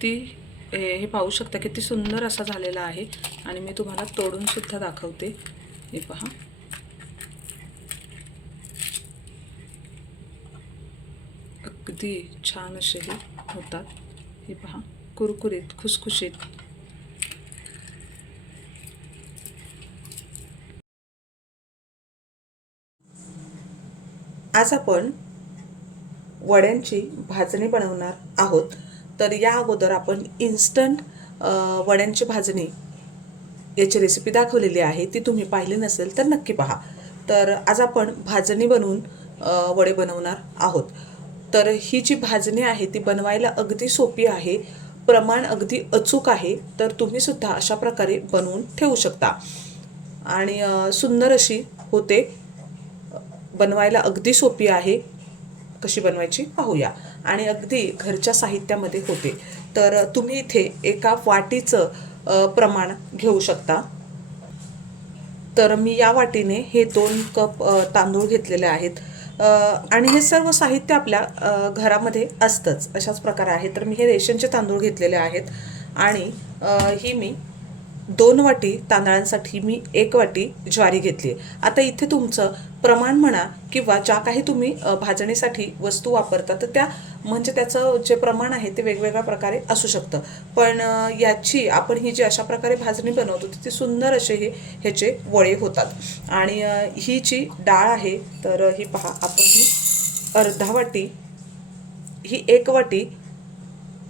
किती हे पाहू शकता किती सुंदर असा झालेला आहे. आणि मी तुम्हाला तोडूनसुद्धा दाखवते. हे पहा. अगदी छान असे हे होतात. हे पहा. कुरकुरीत खुसखुशीत. आज आपण वड्यांची भाजणी बनवणार आहोत. तर या अगोदर आपण इन्स्टंट वड्यांची भाजणी याची रेसिपी दाखवलेली आहे. ती तुम्ही पाहिली नसेल तर नक्की पहा. तर आज आपण भाजणी बनवून वडे बनवणार आहोत. तर ही जी भाजणी आहे ती बनवायला अगदी सोपी आहे. प्रमाण अगदी अचूक आहे. तर तुम्ही सुद्धा अशा प्रकारे बनवून ठेवू शकता. आणि सुंदर अशी होते. बनवायला अगदी सोपी आहे. कशी बनवायची पाहूया. आणि अगदी घरच्या साहित्यामध्ये होते. तर तुम्ही इथे एका वाटीचं प्रमाण घेऊ शकता. तर मी या वाटीने हे दोन कप तांदूळ घेतलेले आहेत. आणि हे सर्व साहित्य आपल्या घरामध्ये असतंच. अशाच प्रकारे आहे. तर मी हे रेशनचे तांदूळ घेतलेले आहेत. आणि ही मी दोन वाटी तांदळांसाठी मी एक वाटी ज्वारी घेतली. आता इथे तुमचं प्रमाण म्हणा किंवा ज्या काही तुम्ही भाजणीसाठी वस्तू वापरता तर त्या म्हणजे त्याचं जे प्रमाण आहे ते वेगवेगळ्या प्रकारे असू शकतं. पण याची आपण ही जी अशा प्रकारे भाजणी बनवतो ती सुंदर असे हे ह्याचे वळे होतात. आणि ही जी डाळ आहे तर ही पहा आपण ही अर्धा वाटी ही एक वाटी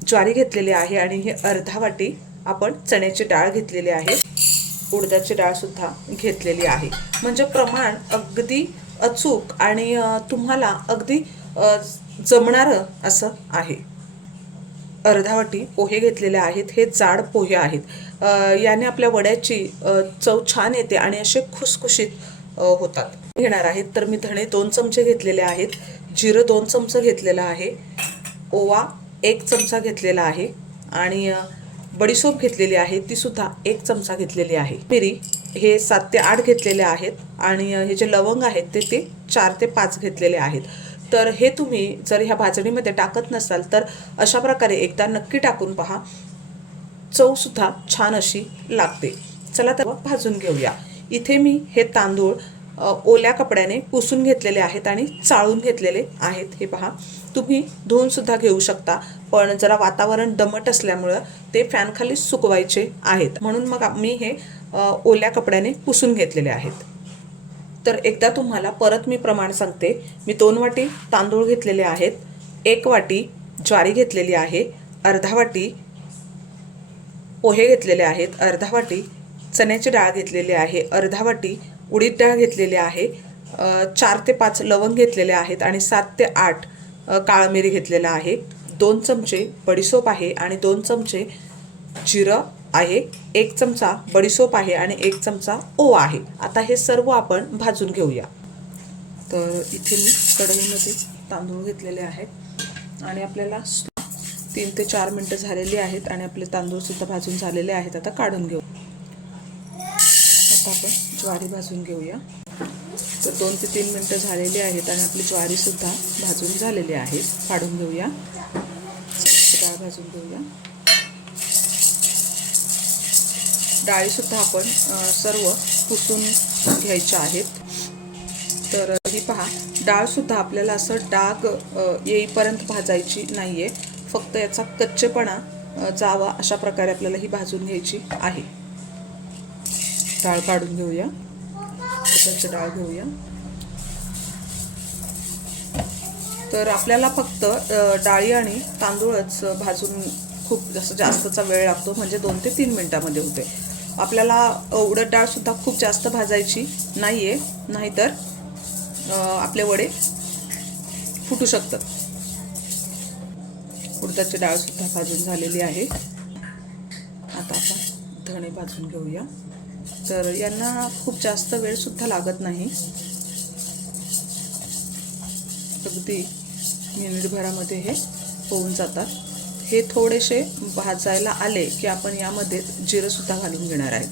ज्वारी घेतलेली आहे आणि ही अर्धा वाटी आपण चण्याची डाळ घेतलेली आहे. उडदाची डाळ सुद्धा घेतलेली आहे. म्हणजे प्रमाण अगदी अचूक आणि तुम्हाला अगदी जमणारं असं आहे. अर्धावटी पोहे घेतलेले आहेत. हे जाड पोहे आहेत. याने आपल्या वड्याची चव छान येते आणि असे खुसखुशीत होतात. घेणार आहेत. तर मी धणे दोन चमचे घेतलेले आहेत. जिरं दोन चमचं घेतलेलं आहे. ओवा एक चमचा घेतलेला आहे. आणि बडीशोप घेतलेली आहे ती सुद्धा एक चमचा घेतलेली आहे. मिरी हे सात ते आठ घेतलेले आहेत आणि हे जे लवंग आहेत ते ते चार ते पाच घेतलेले आहेत. तर हे तुम्ही जर ह्या भाजणीमध्ये टाकत नसाल तर अशा प्रकारे एकदा नक्की टाकून पहा. चवसुद्धा छान अशी लागते. चला तर भाजून घेऊया. इथे मी हे तांदूळ ओल्या कपड्याने पुसून घेतलेले आहेत आणि चाळून घेतलेले आहेत हे पहा. तुम्ही धुवून सुद्धा घेऊ शकता पण जरा वातावरण दमट असल्यामुळं ते फॅनखाली सुकवायचे आहेत. म्हणून मग मी हे ओल्या कपड्याने पुसून घेतलेले आहेत. तर एकदा तुम्हाला परत मी प्रमाण सांगते. मी दोन वाटी तांदूळ घेतलेले आहेत एक वाटी ज्वारी घेतलेली आहे अर्धा वाटी पोहे घेतलेले आहेत अर्धा वाटी चण्याची डाळ घेतलेली आहे अर्धा वाटी उडीद डाळ घेतलेली आहे. चार ते पाच लवंग घेतलेले आहेत आणि सात ते आठ काळमिरी मिरी घेतलेला आहे. दोन चमचे बडीसोप आहे आणि दोन चमचे जिरं आहे. एक चमचा बडीसोप आहे आणि एक चमचा ओवा आहे. आता हे सर्व आपण भाजून घेऊया. तर इथे मी कढईमध्ये तांदूळ घेतलेले आहेत आणि आपल्याला तीन ते चार मिनटं झालेली आहेत आणि आपले तांदूळसुद्धा भाजून झालेले आहेत. आता काढून घेऊ. आपण ज्वारी भाजून घेऊया. तर दोन ते तीन मिनटं झालेली आहेत आणि आपली ज्वारी सुद्धा भाजून झालेली आहे. काढून घेऊया. डाळ भाजून घेऊया. डाळीसुद्धा आपण सर्व पुसून घ्यायच्या आहेत. तर ही पहा डाळसुद्धा आपल्याला असं डाग येईपर्यंत भाजायची नाही आहे फक्त याचा कच्चेपणा जावा अशा प्रकारे आपल्याला ही भाजून घ्यायची आहे. डाळ काढून घेऊया. कच्ची डाळ घेऊया. तर आपल्याला फक्त डाळी आणि तांदूळच भाजून खूप जास्त जास्तचा वेळ लागतो म्हणजे दोन ते तीन मिनटामध्ये होते. आपल्याला उडद डाळ सुद्धा खूप जास्त भाजायची नाही आहे नाहीतर आपले वडे फुटू शकतात. उडदाची डाळ सुद्धा भाजून झालेली आहे. आता आपण धणे भाजून घेऊया. तर यांना खूप जास्त वेळ सुद्धा लागत नाही. अगदी मिनिटभरामध्ये हे होऊन जातात. हे थोडेसे भाजायला आले की आपण यामध्ये जिरंसुद्धा घालून घेणार आहे.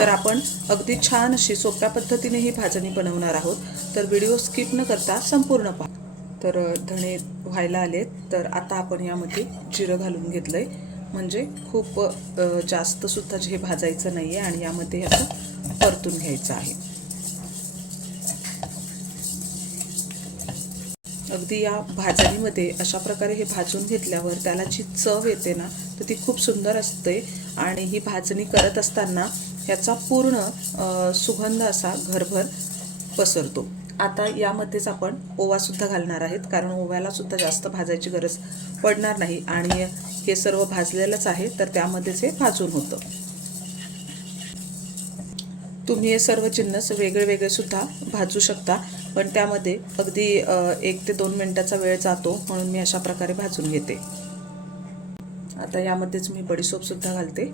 तर आपण अगदी छान अशी सोप्या पद्धतीने ही भाजणी बनवणार आहोत. तर व्हिडिओ स्किप न करता संपूर्ण पहा. तर धणे व्हायला आलेत. तर आता आपण यामध्ये जिरं घालून घेतलंय. म्हणजे खूप जास्तसुद्धा जास्त सुद्धा हे भाजायचं नाही आहे आणि यामध्ये आपण परतून घ्यायचं आहे. अगदी या भाजणीमध्ये अशा प्रकारे हे भाजून घेतल्यावर त्याला जी चव येते ना तर ती खूप सुंदर असते आणि ही भाजणी करत असताना ह्याचा पूर्ण सुगंध असा घरभर पसरतो. आता यामध्येच आपण ओवासुद्धा घालणार आहेत कारण ओव्याला सुद्धा जास्त भाजायची गरज पडणार नाही आणि हे सर्व भाजलेलंच आहे तर त्यामध्येच हे भाजून होतं. तुम्ही हे सर्व जिन्नस वेगळे वेगळे सुद्धा भाजू शकता पण त्यामध्ये अगदी एक ते दोन मिनटाचा वेळ जातो म्हणून मी अशा प्रकारे भाजून घेते. आता यामध्येच मी बडीसोपसुद्धा घालते.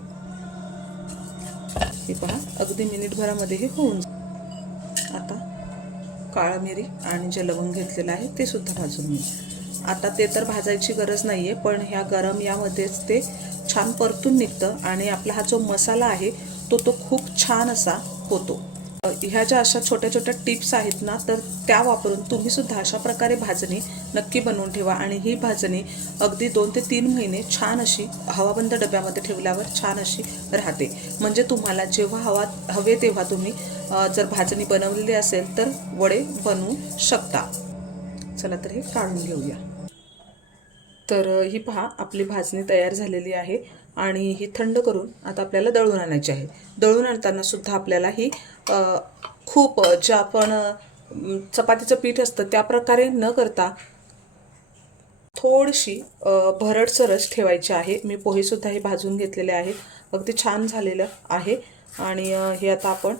हे पहा अगदी मिनिटभरामध्ये हे होऊन आता काळा मिरी आणि जे लवंग घेतलेलं आहे ते सुद्धा भाजून मी आता ते तर भाजायची गरज नाही आहे पण ह्या गरम यामध्येच ते छान परतून निघतं आणि आपला हा जो मसाला आहे तो तो खूप छान असा होतो. ह्या ज्या अशा छोट्या छोट्या टिप्स आहेत ना तर त्या वापरून तुम्ही सुद्धा अशा प्रकारे भाजणी नक्की बनवून ठेवा आणि ही भाजणी अगदी दोन ते तीन महिने छान अशी हवाबंद डब्यामध्ये ठेवल्यावर छान अशी राहते. म्हणजे तुम्हाला जेव्हा हवा हवे तेव्हा तुम्ही जर भाजणी बनवलेली असेल तर वडे बनवू शकता. चला तर हे काढून घेऊया. तर ही पहा आपली भाजणी तयार झालेली आहे आणि ही थंड करून आता आपल्याला दळून आणायची आहे. दळून आणताना सुद्धा आपल्याला ही खूप ज्या जे आपण चपातीचं पीठ असतं त्या प्रकारे न करता थोडीशी भरडसरस ठेवायची आहे. मी पोहेसुद्धा हे भाजून घेतलेले आहेत. अगदी छान झालेलं आहे आणि हे आता आपण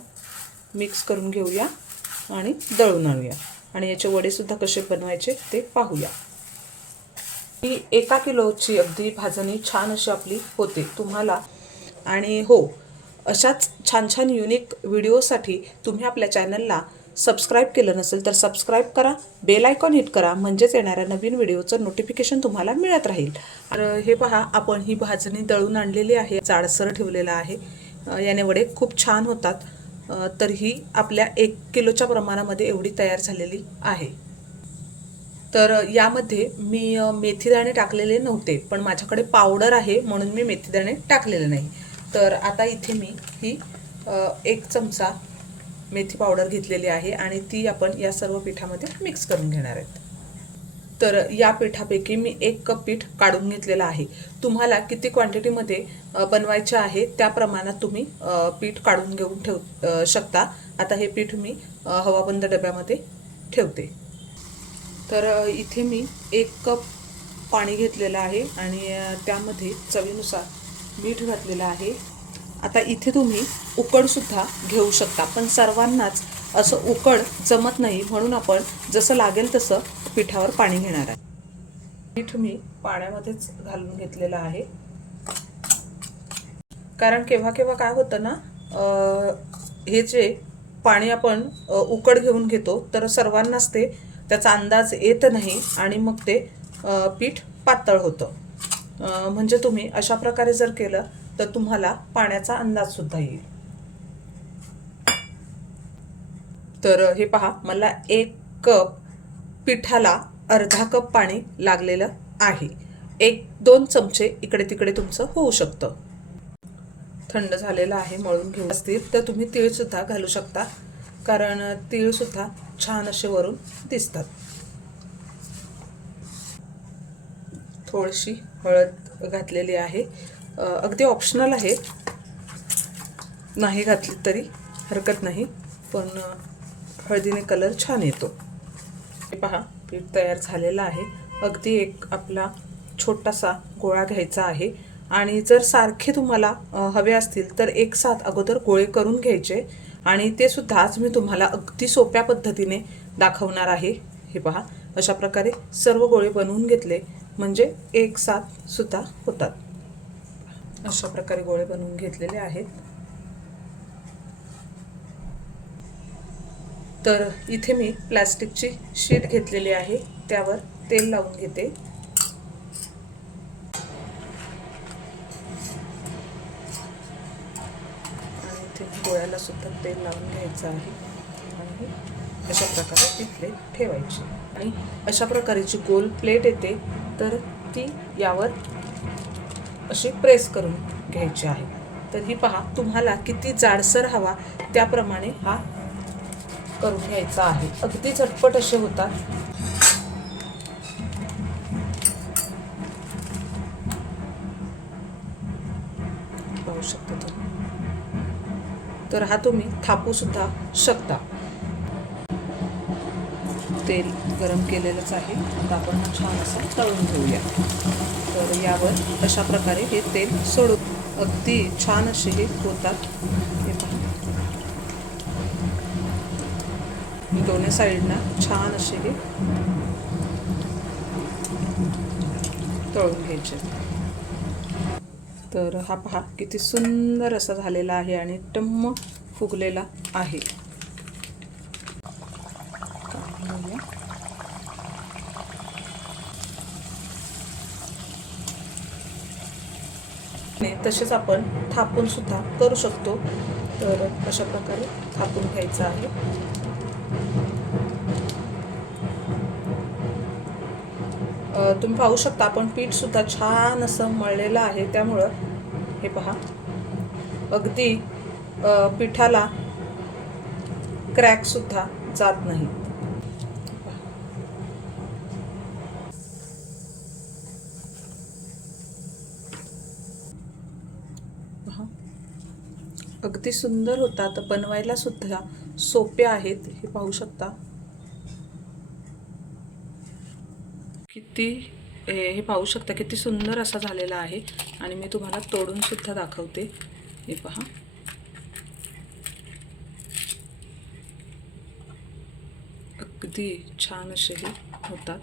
मिक्स करून घेऊया आणि दळून आणूया. आणि याचे वडेसुद्धा कसे बनवायचे ते पाहूया. ही एका किलोची अगदी भाजणी छान अशी आपली होते तुम्हाला. आणि हो अशाच छान छान युनिक व्हिडिओसाठी तुम्ही आपल्या चॅनलला सबस्क्राईब केलं नसेल तर सबस्क्राईब करा बेल आयकॉन हिट करा म्हणजेच येणाऱ्या नवीन व्हिडिओचं नोटिफिकेशन तुम्हाला मिळत राहील. तर हे पहा आपण ही भाजणी दळून आणलेली आहे जाडसर ठेवलेलं आहे. याने वडे खूप छान होतात. तर ही आपल्या एक किलोच्या प्रमाणामध्ये एवढी तयार झालेली आहे. तर यामध्ये मी मेथीदाणे टाकलेले नव्हते पण माझ्याकडे पावडर आहे म्हणून मी मेथीदाणे टाकलेले नाही. तर आता इथे मी ही एक चमचा मेथी पावडर घेतलेली आहे आणि ती आपण या सर्व पिठामध्ये मिक्स करून घेणार आहेत. तर या पिठापैकी मी एक कप पीठ काढून घेतलेलं आहे. तुम्हाला किती क्वांटिटीमध्ये बनवायचे आहे त्या प्रमाणात तुम्ही पीठ काढून घेऊन ठेव शकता. आता हे पीठ मी हवाबंद डब्यामध्ये ठेवते. तर इथे मी एक कप पाणी घेतलेलं आहे आणि त्यामध्ये चवीनुसार मीठ घातलेलं आहे. आता इथे तुम्ही उकडसुद्धा घेऊ शकता पण सर्वांनाच असं उकड जमत नाही म्हणून आपण जसं लागेल तसं पिठावर पाणी घेणार आहे. पीठ मी पाण्यामध्येच घालून घेतलेलं आहे. कारण केव्हा केव्हा काय होतं ना हे जे पाणी आपण उकड घेऊन घेतो तर सर्वांनाच ते त्याचा अंदाज येत नाही आणि मग ते पीठ पातळ होतं. म्हणजे तुम्ही अशा प्रकारे जर केलं तर तुम्हाला पाण्याचा अंदाजसुद्धा येईल. तर हे पहा मला एक कप पिठाला अर्धा कप पाणी लागलेलं आहे. एक दोन चमचे इकडे तिकडे तुमचं होऊ शकतं. थंड झालेलं आहे मळून घेऊ असतील तर तुम्ही तीळसुद्धा घालू शकता. कारण तीळसुद्धा छान असे वरून दिसतात. थोडीशी हळद घातलेली आहे. अगदी ऑप्शनल आहे. नाही घातली तरी हरकत नाही पण हळदीने कलर छान येतो. हे पहा पीठ तयार झालेलं आहे. अगदी एक आपला छोटासा गोळा घ्यायचा आहे. आणि जर सारखे तुम्हाला हवे असतील तर एक साथ अगोदर गोळे करून घ्यायचे. आणि ते सुद्धा आज मी तुम्हाला अगदी सोप्या पद्धतीने दाखवणार आहे. हे पहा अशा प्रकारे सर्व गोळे बनवून घेतले. म्हणजे एक साथ सुद्धा होतात. अशा प्रकारे गोळे बनवून घेतलेले आहेत. तर इथे मी प्लॅस्टिकची शीट घेतलेली आहे. त्यावर तेल लावून घेते. पोळ्याला सुद्धा तेल लावून घ्यायचं आहे. आणि अशा प्रकारे ती प्लेट ठेवायची. आणि अशा प्रकारे जी गोल प्लेट येते तर ती यावर अशी प्रेस करून घ्यायची आहे. तर ही पहा तुम्हाला किती जाडसर हवा त्याप्रमाणे हा करून घ्यायचा आहे. अगदी झटपट असे होतात पाहू शकता तुम्ही तर हा तुम्ही थापूसुद्धा शकता. तेल गरम केलेलंच आहे. आता आपण हा छान असा तळून घेऊया. तर यावर अशा प्रकारे हे तेल सोडून अगदी छान असे हे होतात. हे पहा. दोन्ही साईडना छान असे हे तळून घ्यायचे. तर हा पहा किती सुंदर असा झालेला आहे आणि टम्म फुगलेला आहे. तसेच आपण थापून सुद्धा करू शकतो. तर अशा प्रकारे थापून घ्यायचं आहे. तुम्ही पाहू शकता आपण पीठसुद्धा छान असं मळलेलं आहे. त्यामुळं हे पहा. अगदी पिठाला क्रॅकसुद्धा जात नाही. अगदी सुंदर होतात बनवायला सुद्धा सोपे आहेत हे पाहू शकता. किती हे हे पाहू शकता किती सुंदर असा झालेला आहे. आणि मी तुम्हाला तोडूनसुद्धा दाखवते. हे पहा. अगदी छान असे हे होतात.